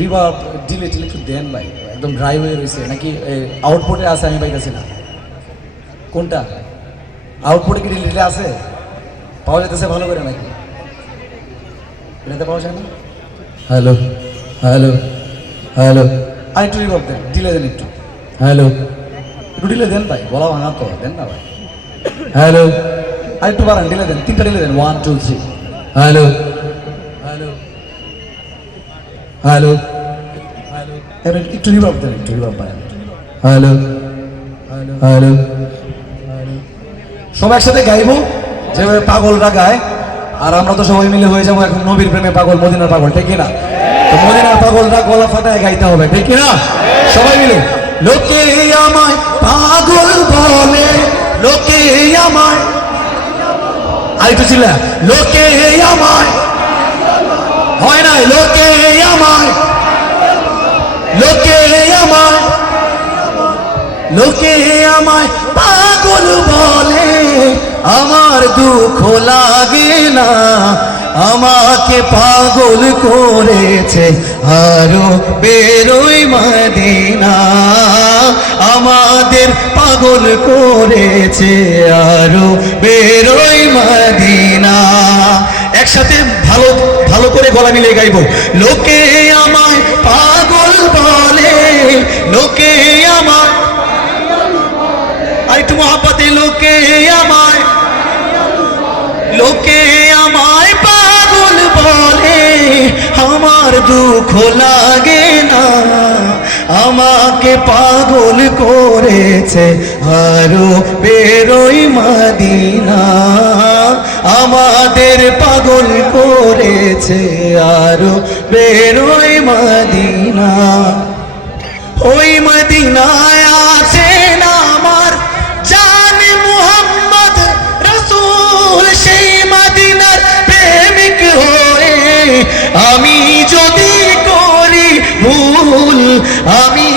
River delay টিলে একটু দেন ভাই একদম ড্রাই হয়ে রয়েছে। নাকি আউটপুটে আছে আমি পাইতেছি না? কোনটা? আউটপুটে কি ডিলে আছে? পাওয়া যেতেছে ভালো করে নাকি? এটাতে পাওয়া যায় না? হ্যালো হ্যালো হ্যালো আর একটু রিভার দেন ডিলে দেন একটু। হ্যালো একটু ডিলে দেন ভাই বলা ভাঙা তো দেন না ভাই। হ্যালো আর একটু বাড়ান ডিলে দেন তিনটা ডিলে দেন one two three hello hello একটু রিভাব দেন একটু রিভাব বাড়ান হ্যালো হ্যালো সবাই একসাথে গাইবো যেভাবে পাগলরা গায় আর আমরা তো সবাই মিলে হয়ে যাব এখন নবীর প্রেমে পাগল মদিনার পাগল ঠিক না মদিনার পাগলরা গলা ফাটায় গাইতে হবে ঠিক না সবাই মিলে লোকে আমায় পাগল বলে লোকে আমায় আর একটু ছিল লোকে আমায় হয় নাই লোকে আমায় লোকে আমায় লোকে আমায় পাগল বলে। আমার দুঃখ লাগে না। আমাকে পাগল করেছে আরও বেরোই মদিনা। আমাদের পাগল করেছে আরও বেরোই মদিনা। একসাথে ভালো ভালো করে গলা মিলে গাইবো। লোকে আমায় পাগল বলে। লোকে একটু মহাপাতে লোকে আমায় লোকে আমায় পাগল বলে। আমার দুঃখ লাগে না, আমাকে পাগল করেছে আরও বেরোই মাদিনা। আমাদের পাগল করেছে আরও বেরোই মাদিনা। ওই মদিনায় আমি যদি করি ভুল আমি